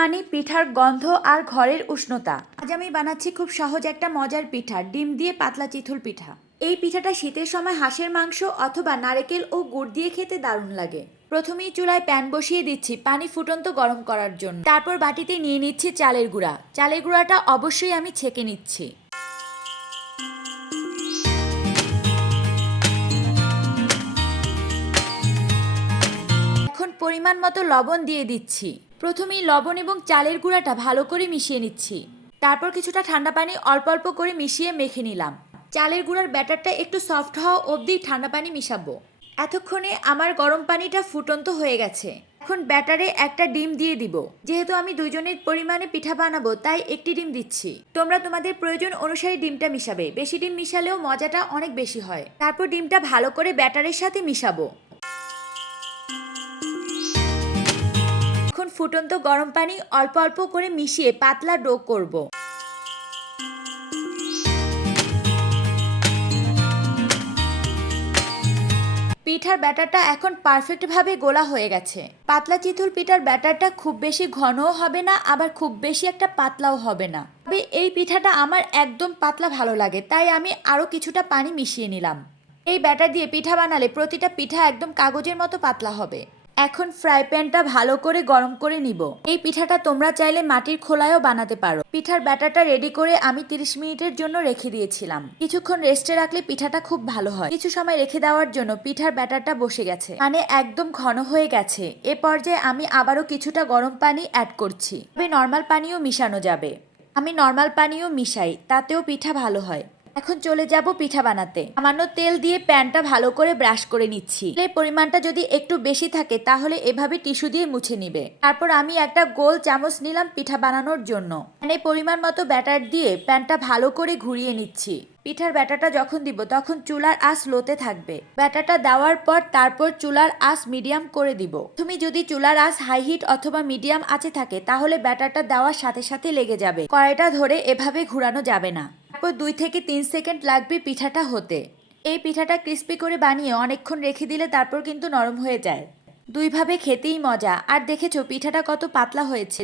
মানে পিঠার গন্ধ আর ঘরের উষ্ণতা। আজ আমি বানাচ্ছি খুব সহজ একটা মজার পিঠা, ডিম দিয়ে পাতলা চিতল পিঠা। এই পিঠাটা শীতের সময় হাঁসের মাংস অথবা নারকেল ও গুড় দিয়ে খেতে দারুণ লাগে। প্রথমেই চুলায় প্যান বসিয়ে দিচ্ছি পানি ফুটন্ত গরম করার জন্য। তারপর বাটিতে নিয়ে নিচ্ছি চালের গুঁড়া। চালের গুঁড়াটা অবশ্যই আমি ছেঁকে নিচ্ছি। এখন পরিমাণ মতো লবণ দিয়ে দিচ্ছি। প্রথমেই লবণ এবং চালের গুঁড়াটা ভালো করে মিশিয়ে নিচ্ছি। তারপর কিছুটা ঠান্ডা পানি অল্প অল্প করে মিশিয়ে মেখে নিলাম। চালের গুঁড়ার ব্যাটারটা একটু সফট হওয়া অবধি ঠান্ডা পানি মিশাবো। এতক্ষণে আমার গরম পানিটা ফুটন্ত হয়ে গেছে। এখন ব্যাটারে একটা ডিম দিয়ে দিব। যেহেতু আমি দুইজনের পরিমাণে পিঠা বানাবো তাই একটি ডিম দিচ্ছি। তোমরা তোমাদের প্রয়োজন অনুসারে ডিমটা মিশাবে। বেশি ডিম মিশালেও মজাটা অনেক বেশি হয়। তারপর ডিমটা ভালো করে ব্যাটারের সাথে মিশাবো। এখন ফুটন্ত গরম পানি অল্প অল্প করে মিশিয়ে পাতলা ডো করব। পিঠার ব্যাটারটা এখন পারফেক্টভাবে গোলা হয়ে গেছে। পাতলা চিতল পিঠার ব্যাটারটা খুব বেশি ঘনও হবে না, আবার খুব বেশি একটা পাতলাও হবে না। তবে এই পিঠাটা আমার একদম পাতলা ভালো লাগে, তাই আমি আরও কিছুটা পানি মিশিয়ে নিলাম। এই ব্যাটার দিয়ে পিঠা বানালে প্রতিটা পিঠা একদম কাগজের মতো পাতলা হবে। এখন ফ্রাই প্যানটা ভালো করে গরম করে নিব। এই পিঠাটা তোমরা চাইলে মাটির খোলায়ও বানাতে পারো। পিঠার ব্যাটারটা রেডি করে আমি 30 মিনিটের জন্য রেখে দিয়েছিলাম। কিছুক্ষণ রেস্টে রাখলে পিঠাটা খুব ভালো হয়। কিছু সময় রেখে দেওয়ার জন্য পিঠার ব্যাটারটা বসে গেছে, মানে একদম ঘন হয়ে গেছে। এ পর্যায়ে আমি আবারও কিছুটা গরম পানি অ্যাড করছি। তবে নর্মাল পানিও মিশানো যাবে। আমি নর্মাল পানিও মিশাই, তাতেও পিঠা ভালো হয়। এখন চলে যাব পিঠা বানাতে। সামান্য তেল দিয়ে প্যানটা ভালো করে ব্রাশ করে নিচ্ছি। তেলের পরিমাণটা যদি একটু বেশি থাকে তাহলে এভাবে টিস্যু দিয়ে মুছে নিবে। তারপর আমি একটা গোল চামচ নিলাম পিঠা বানানোর জন্য। প্যানে পরিমাণ মতো ব্যাটার দিয়ে প্যানটা ভালো করে ঘুরিয়ে নিচ্ছি। পিঠার ব্যাটারটা যখন দিব তখন চুলার আঁচ লোতে থাকবে। ব্যাটারটা দেওয়ার পর তারপর চুলার আঁচ মিডিয়াম করে দিব। তুমি যদি চুলার আঁচ হাই হিট অথবা মিডিয়াম আঁচে থাকে তাহলে ব্যাটারটা দেওয়ার সাথে সাথে লেগে যাবে। কড়াইটা ধরে এভাবে ঘোরানো যাবে না। তারপর 2 থেকে 3 সেকেন্ড লাগবে পিঠাটা হতে। এই পিঠাটা ক্রিস্পি করে বানিয়ে অনেকক্ষণ রেখে দিলে তারপর কিন্তু নরম হয়ে যায়। দুইভাবে খেতেই মজা। আর দেখেছো পিঠাটা কত পাতলা হয়েছে।